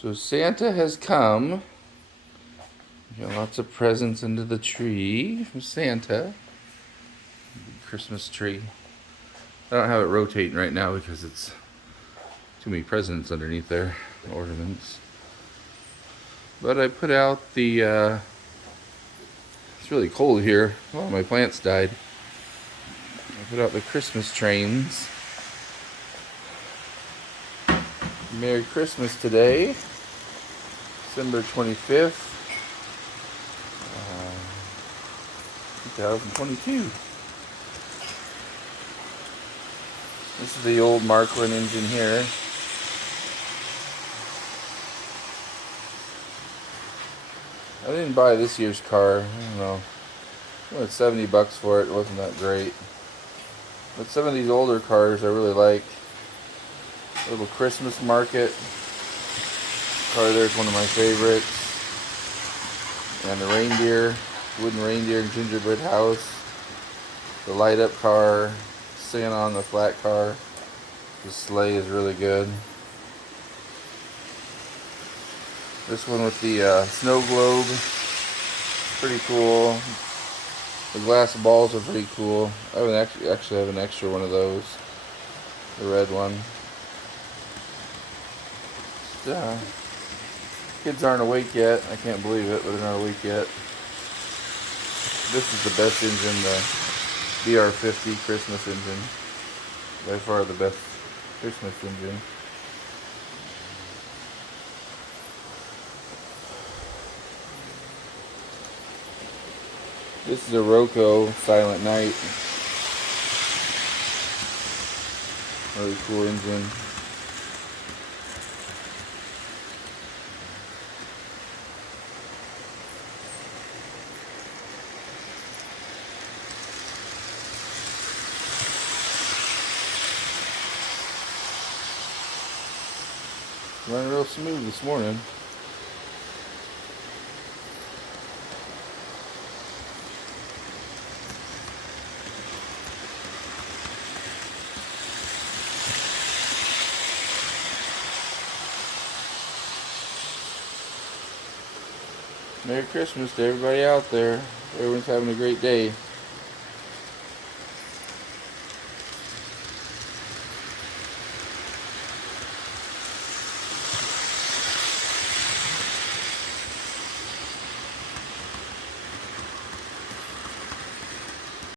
So Santa has come. We got lots of presents under the tree from Santa. Christmas tree. I don't have it rotating right now because it's too many presents underneath there, ornaments. But I put out the, it's really cold here. A lot of my plants died. I put out the Christmas trains. Merry Christmas today, December 25th, 2022. This is the old Marklin engine here. I didn't buy this year's car. I don't know. I went $70 for it. It wasn't that great. But some of these older cars I really like. Little Christmas market. Car there's one of my favorites. And the reindeer, wooden reindeer and gingerbread house. The light up car. Santa on the flat car. The sleigh is really good. This one with the snow globe, pretty cool. The glass balls are pretty cool. I actually have an extra one of those, the red one. Kids aren't awake yet. I can't believe it, but they're not awake yet. This is the best engine, the BR50 Christmas engine. By far the best Christmas engine. This is a Roco Silent Night. Really cool engine. Running real smooth this morning. Merry Christmas to everybody out there. Everyone's having a great day.